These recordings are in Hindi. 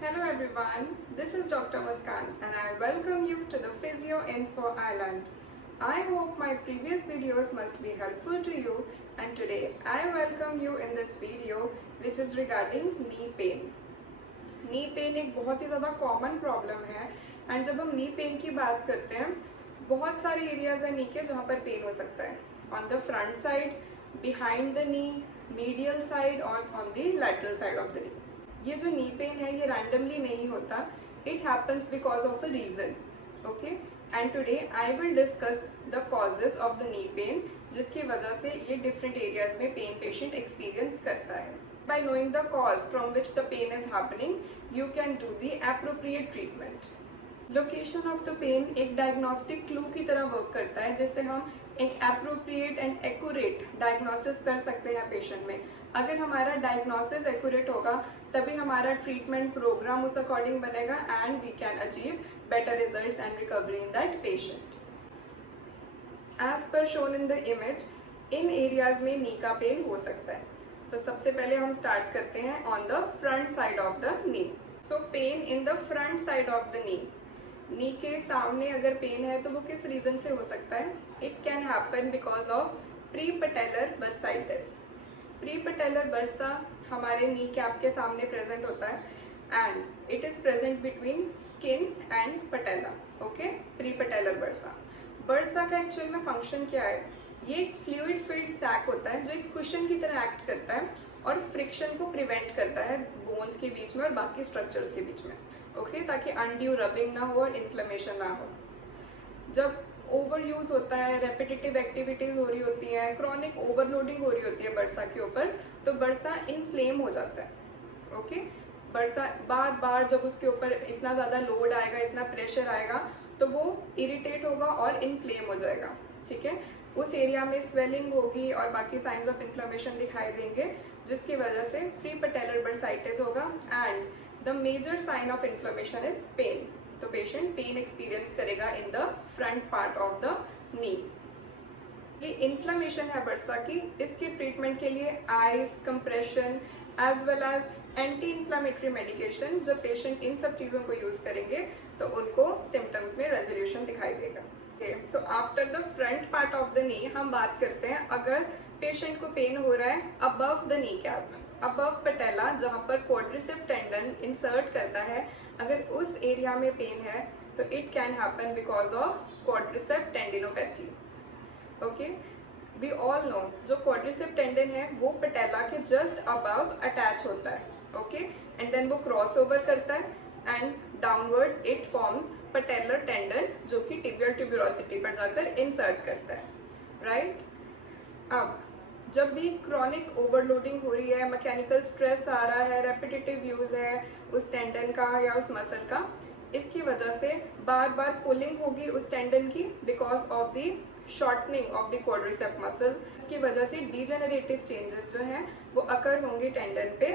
Hello everyone, this is Dr. Muskan and I welcome you to the Physio Info Island. I hope my previous videos must be helpful to you and today I welcome you in this video which is regarding knee pain. Knee pain एक बहुत ही ज़्यादा कॉमन प्रॉब्लम है एंड जब हम नी पेन की बात करते हैं बहुत सारे एरियाज है नी के जहाँ पर पेन हो सकता है on the front side, behind the knee, medial side और on the lateral side of the knee. ये जो नी पेन है ये रैंडमली नहीं होता, it happens because of a reason. Okay, and today I will discuss the causes of the knee pain जिसकी वजह से ये डिफरेंट एरियाज में पेन पेशेंट एक्सपीरियंस करता है. By knowing the cause from which the pain is happening, you can do the appropriate treatment. Location of the pain एक diagnostic clue की तरह वर्क करता है जिससे हम एक appropriate and accurate diagnosis कर सकते हैं पेशेंट में. अगर हमारा diagnosis accurate होगा तभी हमारा treatment program उस according बनेगा and we can achieve better results and recovery in that patient. As per shown in the image, in areas में knee का pain हो सकता है. तो सबसे पहले हम स्टार्ट करते हैं on the front side of the knee. So pain in the front side of the knee. Knee के सामने अगर पेन है तो वो किस रीजन से हो सकता है? It can happen because of pre patellar bursitis. Pre patellar bursa हमारे नी कैप के सामने प्रेजेंट होता है and it is present between skin and patella. Okay, pre patellar bursa. Bursa का एक्चुअल में फंक्शन क्या है? ये एक फ्लूइड फिल्ड सैक होता है जो एक कुशन की तरह एक्ट करता है और फ्रिक्शन को प्रिवेंट करता है बोन्स के बीच में और बाकी स्ट्रक्चर्स के बीच में. ओके, ताकि अनड्यू रबिंग ना हो और इन्फ्लेमेशन ना हो. जब ओवर यूज होता है, रेपिटेटिव एक्टिविटीज हो रही होती हैं, क्रॉनिक ओवरलोडिंग हो रही होती है बर्सा के ऊपर, तो बर्सा इन्फ्लेम हो जाता है. ओके, बर्सा बार बार जब उसके ऊपर इतना ज़्यादा लोड आएगा, इतना प्रेशर आएगा तो वो इरिटेट होगा और इन्फ्लेम हो जाएगा. ठीक है, उस एरिया में स्वेलिंग होगी और बाकी साइंस ऑफ इन्फ्लेमेशन दिखाई देंगे जिसकी वजह से प्री पटेलर बर्साइटिस होगा and the major sign of inflammation is pain. तो पेशेंट पेन एक्सपीरियंस करेगा in the front part of the knee. ये इन्फ्लेमेशन है बर्सा की, इसके ट्रीटमेंट के लिए ice compression as well as anti inflammatory medication. जब पेशेंट इन सब चीज़ों को यूज़ करेंगे तो उनको सिम्टम्स में रेजोल्यूशन दिखाई देगा. So after the front part of the नी हम बात करते हैं अगर पेशेंट को पेन हो रहा है above the knee cap, above patella जहाँ पर क्वाड्रिसेप टेंडन इंसर्ट करता है, अगर उस एरिया में पेन है तो it can happen because of quadricep tendinopathy. Okay, we all know जो क्वाड्रिसेप टेंडन है वो पटेला के जस्ट अबव अटैच होता है. ओके, एंड देन वो क्रॉस ओवर करता है and downwards it forms patellar tendon जो कि टिबियल ट्यूबरोसिटी पर जाकर इंसर्ट करता है. राइट, अब जब भी क्रॉनिक ओवरलोडिंग हो रही है, मैकेनिकल स्ट्रेस आ रहा है, रेपिटेटिव यूज है उस टेंडन का या उस मसल का, इसकी वजह से बार बार पुलिंग होगी उस टेंडन की because of the shortening of the quadricep muscle. इसकी वजह से डिजेनरेटिव चेंजेस जो हैं वो अकर होंगे टेंडन पे.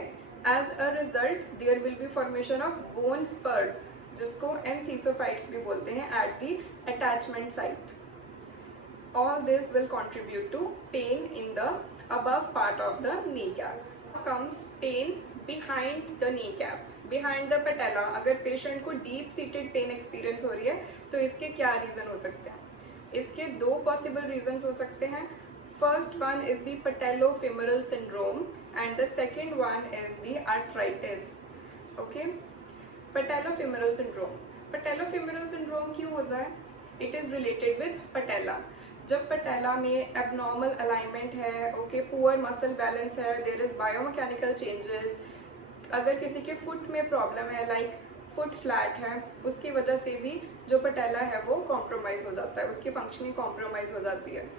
As a result there will be formation of bone spurs जिसको एंथीसोफाइट्स भी बोलते हैं at the attachment site. All this will contribute to pain in the above part of the knee cap. Comes pain behind the knee cap, behind the patella. अगर पेशेंट को डीप सीटेड पेन एक्सपीरियंस हो रही है तो इसके क्या रीजन हो सकते हैं? इसके दो पॉसिबल रीजंस हो सकते हैं. First one is the patellofemoral syndrome and the second one is the arthritis. Okay, patellofemoral syndrome. Patellofemoral syndrome क्यों होता है? It is related with patella. जब patella में abnormal alignment है, okay, poor muscle balance है, there is biomechanical changes. अगर किसी के foot में problem है, like foot flat है, उसकी वजह से भी जो patella है वो compromise हो जाता है, उसकी functioning compromise हो जाती है.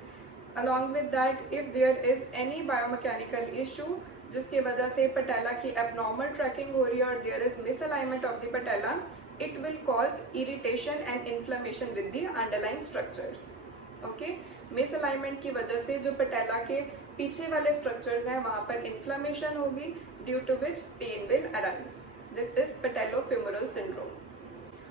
Along with that, if there is any biomechanical issue जिसकी वजह से पटेला की abnormal tracking हो रही है और there is misalignment of the patella, it will cause irritation and inflammation with the underlying structures. Okay, misalignment की वजह से जो पटेला के पीछे वाले structures हैं वहाँ पर inflammation होगी due to which pain will arise. This is patellofemoral syndrome.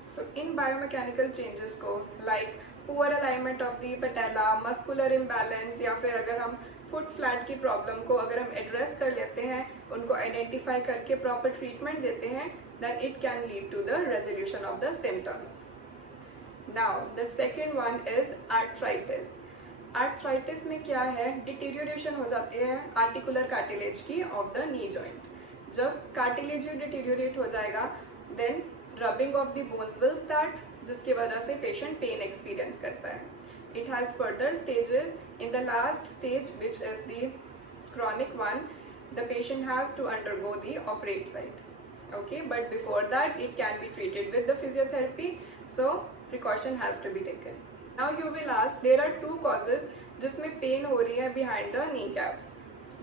So in biomechanical changes को like poor alignment of the patella, muscular imbalance या फिर अगर हम फुट फ्लैट की प्रॉब्लम को अगर हम एड्रेस कर लेते हैं, उनको आइडेंटिफाई करके प्रॉपर ट्रीटमेंट देते हैं, then it can lead to the resolution of the symptoms. Now the second one is arthritis. Arthritis में क्या है, डिटीरियोरेशन हो जाती है आर्टिकुलर कार्टिलेज की ऑफ द नी जॉइंट. जब कार्टिलेज डिटीरियोरेट हो जाएगा then rubbing of the bones will start, जिसकी वजह से पेशेंट पेन एक्सपीरियंस करता है. It has further stages. In the last stage which is the chronic one, the patient has to undergo the operate site. Okay, but before that it can be treated with the physiotherapy, so precaution has to be taken. Now you will ask, there are two causes जिसमें पेन हो रही है behind the kneecap.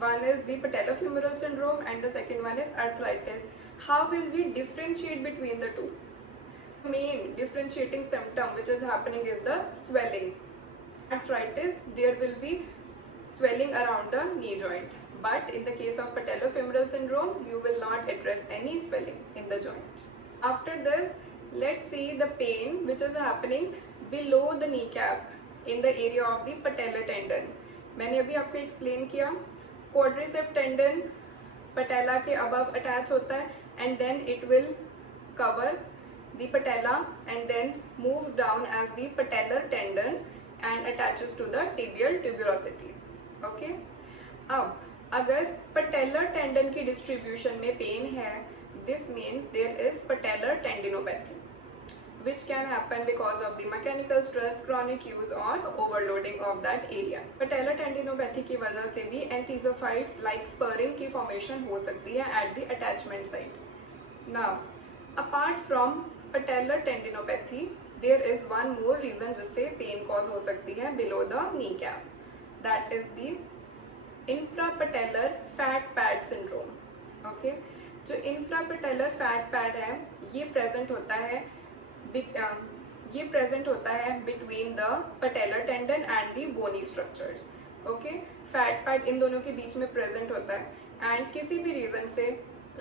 One is the patellofemoral syndrome and the second one is arthritis. How will we differentiate between the two? Main differentiating symptom which is happening is the swelling. Arthritis, there will be swelling around the knee joint, but in the case of patellofemoral syndrome you will not address any swelling in the joint. After this, let's see the pain which is happening below the kneecap in the area of the patellar tendon. मैंने अभी आपको एक्सप्लेन किया, quadriceps tendon patella के above attach होता है and then it will cover the patella and then moves down as the patellar tendon and attaches to the tibial tuberosity. Okay अब अगर पटेलर टेंडन की डिस्ट्रीब्यूशन में पेन है, this means there is patellar tendinopathy which can happen because of the mechanical stress, chronic use or overloading of that area. Patellar tendinopathy की वजह से भी एंथीजोफाइट्स लाइक स्पर्रिंग की फॉर्मेशन हो सकती है at the attachment site. Now apart from patellar tendinopathy there is one more reason जिससे पेन कॉज हो सकती है below the knee cap. That is the infrapatellar fat pad syndrome. Okay, जो infrapatellar fat pad है ये present होता है between the patellar tendon and the bony structures. Okay, fat pad इन दोनों के बीच में present होता है and किसी भी reason से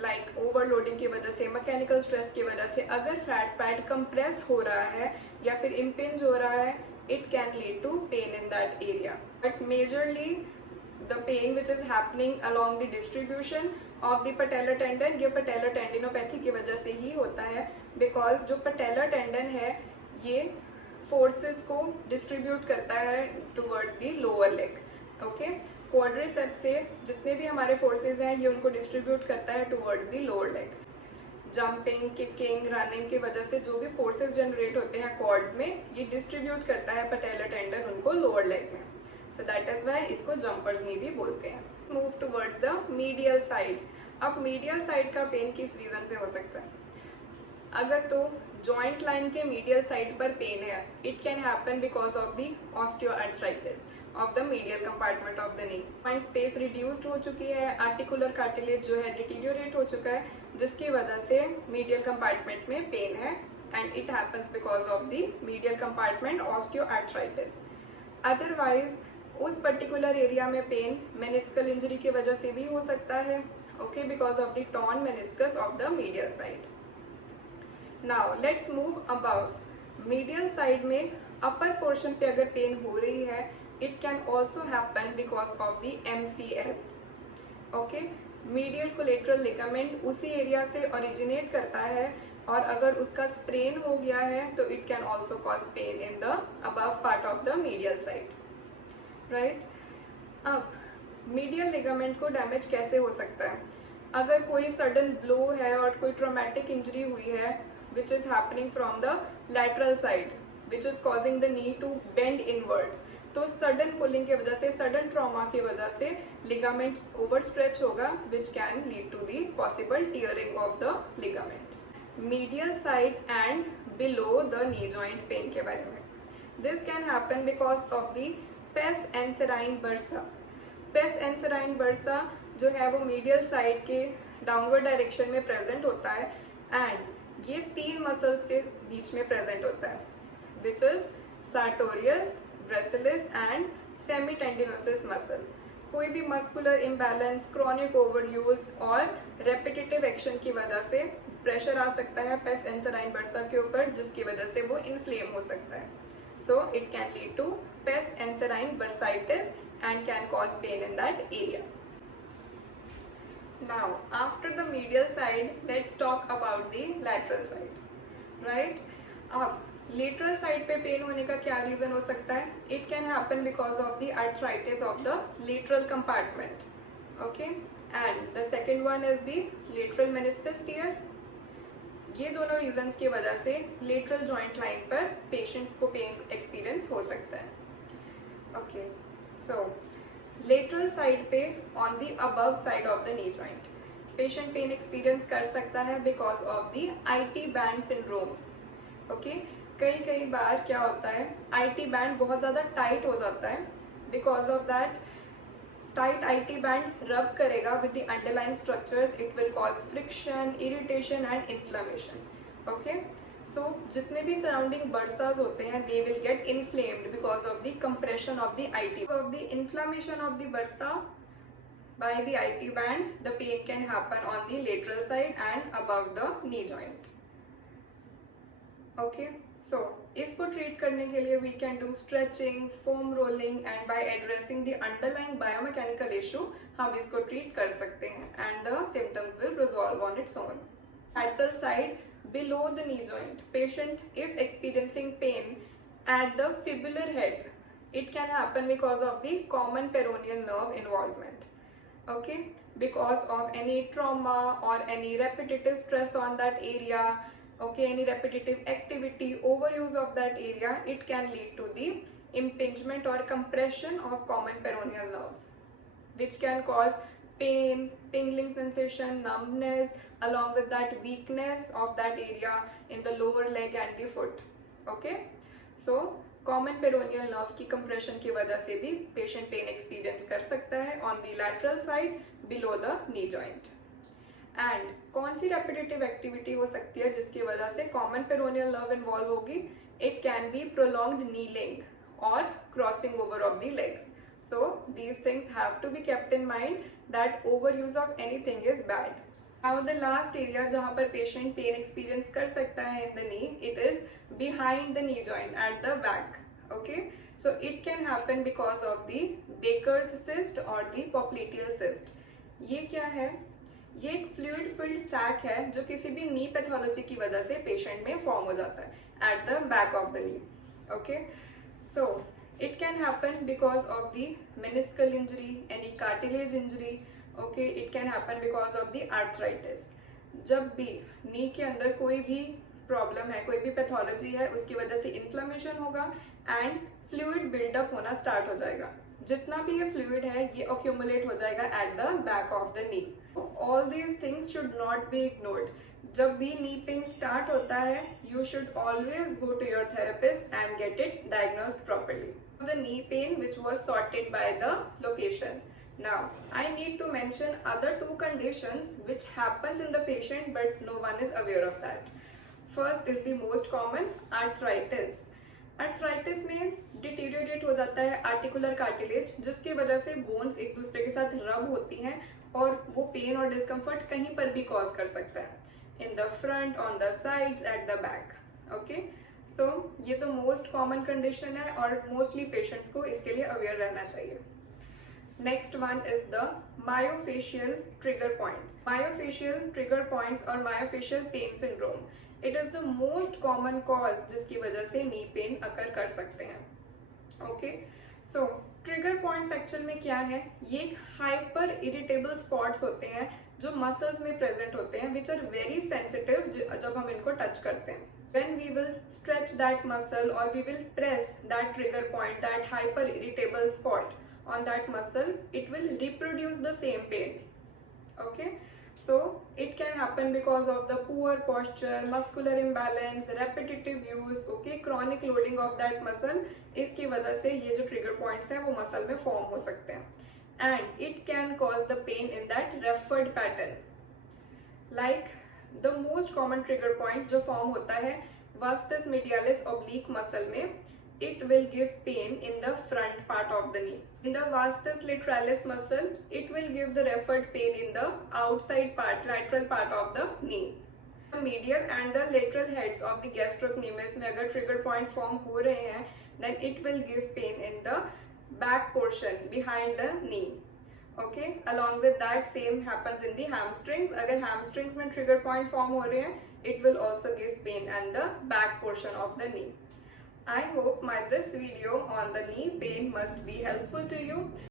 like overloading की वजह से, mechanical stress की वजह से अगर fat pad compress हो रहा है या फिर impinge हो रहा है, it can lead to pain in that area. But majorly the pain which is happening along the distribution of the patellar tendon, ये patellar tendinopathy की वजह से ही होता है because जो patellar tendon है ये forces को distribute करता है towards the lower leg. Okay, quadriceps से जितने भी हमारे forces हैं ये उनको distribute करता है towards the lower leg. Jumping, kicking, running की वजह से जो भी फोर्सेस जनरेट होते हैं क्वाड्स में ये डिस्ट्रीब्यूट करता है पटेलर टेंडन उनको लोअर लेग में. सो दैट इज व्हाई इसको जंपर्स नी भी बोलते हैं. Move towards the medial side. अब मीडियल साइड का पेन किस रीजन से हो सकता है? अगर तो जॉइंट लाइन के मीडियल साइड पर पेन है, it can happen because of the osteoarthritis of the medial compartment of the knee. Joint space reduced हो चुकी है, आर्टिकुलर कार्टिलेज जो है डिटीरियोरेट हो चुका है, जिसकी वजह से मीडियल कंपार्टमेंट में पेन है and it happens because of the medial compartment osteoarthritis. Otherwise उस पर्टिकुलर एरिया में पेन मेनिस्कल इंजरी की वजह से भी हो सकता है. Okay, because of the torn meniscus of the medial side. Now let's move about. Medial side में अपर पोर्शन पे अगर पेन हो रही है, it can also happen because of the MCL. Okay, medial collateral ligament उसी एरिया से ओरिजिनेट करता है और अगर उसका स्प्रेन हो गया है तो it can also cause pain in the above part of the medial side. Right, अब मीडियल लिगामेंट को डैमेज कैसे हो सकता है? अगर कोई सडन ब्लो है और कोई ट्रॉमेटिक इंजरी हुई है which is happening from the lateral side which is causing the knee to bend inwards, तो सडन पुलिंग की वजह से, सडन ट्रॉमा की वजह से लिगामेंट ओवर स्ट्रेच होगा which can lead to the possible tearing of the ligament. Medial side and below the knee joint pain के बारे में. This can happen because of the pes anserine bursa. Pes anserine bursa जो है वो मीडियल साइड के डाउनवर्ड डायरेक्शन में प्रेजेंट होता है एंड ये 3 मसल्स के बीच में प्रेजेंट होता है which is sartorius, gracilis and semitendinosus muscle. कोई भी मस्कुलर इम्बैलेंस, क्रॉनिक ओवरयूज और रेपिटेटिव एक्शन की वजह से प्रेशर आ सकता है पेस एंसेराइन बर्सा के ऊपर, जिसकी वजह से वो इन्फ्लेम हो सकता है. So it can lead to pes anserine bursitis and can cause pain in that area. Now, after the medial side, let's talk about the lateral side, right? अब lateral side पे पेन होने का क्या रीजन हो सकता है? It can happen because of the arthritis of the lateral compartment, okay? And the second one is the lateral meniscus tear. ये दोनों रीजंस की वजह से लेटरल जॉइंट लाइन पर पेशेंट को पेन एक्सपीरियंस हो सकता है। ओके, सो लेटरल साइड पे on the above side of the knee joint patient pain experience कर सकता है because of the IT band syndrome. Okay, कई बार क्या होता है, आईटी बैंड बहुत ज़्यादा टाइट हो जाता है, because of that tight IT band rub करेगा with the underlying structures, it will cause friction, irritation and inflammation. Okay, so जितने भी surrounding bursas होते हैं they will get inflamed because of the compression of the IT. Because of the inflammation of the bursa by the IT band, the pain can happen on the lateral side and above the knee joint. Okay, so इसको ट्रीट करने के लिए we can do stretchings, foam rolling and by addressing the underlying biomechanical issue हम इसको ट्रीट कर सकते हैं and the symptoms will resolve on its own. Lateral side below the knee joint, patient if experiencing pain at the fibular head, it can happen because of the common peroneal nerve involvement. Okay, because of any trauma or any repetitive stress on that area, okay, any repetitive activity, overuse of that area, it can lead to the impingement or compression of common peroneal nerve, which can cause pain, tingling sensation, numbness, along with that weakness of that area in the lower leg and the foot. Okay, so common peroneal nerve की कंप्रेशन की वजह से भी पेशेंट पेन एक्सपीरियंस कर सकता है on the lateral side below the knee joint. And कौन सी रेपिटेटिव एक्टिविटी हो सकती है जिसकी वजह से कॉमन पेरोनियल नर्व इन्वॉल्व होगी? It can be prolonged kneeling और crossing over of the legs. So these things have to be kept in mind that overuse of anything is bad. Now the last area जहाँ पर patient pain experience कर सकता है in the knee, it is behind the knee joint at the back. Okay, so it can happen because of the Baker's cyst or the popliteal cyst. ये क्या है? ये एक फ्लूइड फिल्ड सैक है जो किसी भी नी पैथोलॉजी की वजह से पेशेंट में फॉर्म हो जाता है at the back of the knee. Okay, so it can happen because of the meniscal injury, any cartilage injury. Okay, it can happen because of the arthritis. जब भी नी के अंदर कोई भी प्रॉब्लम है, कोई भी पैथोलॉजी है, उसकी वजह से इन्फ्लेमेशन होगा एंड फ्लूइड बिल्डअप होना स्टार्ट हो जाएगा। जितना भी ये फ्लूइड है ये अक्यूमुलेट हो जाएगा at the back of the knee. All these things should not be ignored. जब भी नी पेन स्टार्ट होता है you should always go to your therapist and get it diagnosed properly. The knee pain which was sorted by the location. Now I need to mention other two conditions which happens in the patient but no one is aware of that. First is the most common arthritis. Arthritis में डिटीरियोरेट हो जाता है आर्टिकुलर कार्टिलेज जिसकी वजह से बोन्स एक दूसरे के साथ रब होती हैं और वो पेन और डिस्कम्फर्ट कहीं पर भी कॉज कर सकता है, इन the front, on the sides, eight the back. Okay, तो ये तो मोस्ट कॉमन कंडीशन है और मोस्टली पेशेंट्स को इसके लिए अवेयर रहना चाहिए। Next one is the myofascial trigger points. Myofascial trigger points और myofascial pain syndrome, it is the most common cause जिसकी वजह से नी पेन अकर कर सकते हैं। Okay, so trigger points actual में क्या है? ये हाइपर इरिटेबल स्पॉट्स होते हैं जो मसल्स में प्रेजेंट होते हैं विच आर वेरी सेंसिटिव जब हम इनको टच करते हैं। When we will stretch that muscle or we will press that trigger point, that hyper irritable spot on that muscle, it will reproduce the same pain. Okay, so it can happen because of the poor posture, muscular imbalance, repetitive use, okay, chronic loading of that muscle. इसकी वजह से ये जो trigger points हैं वो muscle में form हो सकते हैं and it can cause the pain in that referred pattern. Like the most common trigger point जो form होता है vastus medialis oblique muscle में, it will give pain in the front part of the knee. In the vastus lateralis muscle, it will give the referred pain in the outside part, lateral part of the knee. The medial and the lateral heads of the gastrocnemius में अगर trigger points form हो रहे हैं, then it will give pain in the back portion behind the knee. Okay along with that same happens in the hamstrings. अगर हैमस्ट्रिंग्स में ट्रिगर पॉइंट फॉर्म हो रहे हैं, it will also give pain and the back portion of the knee. I hope this video on the knee pain must be helpful to you.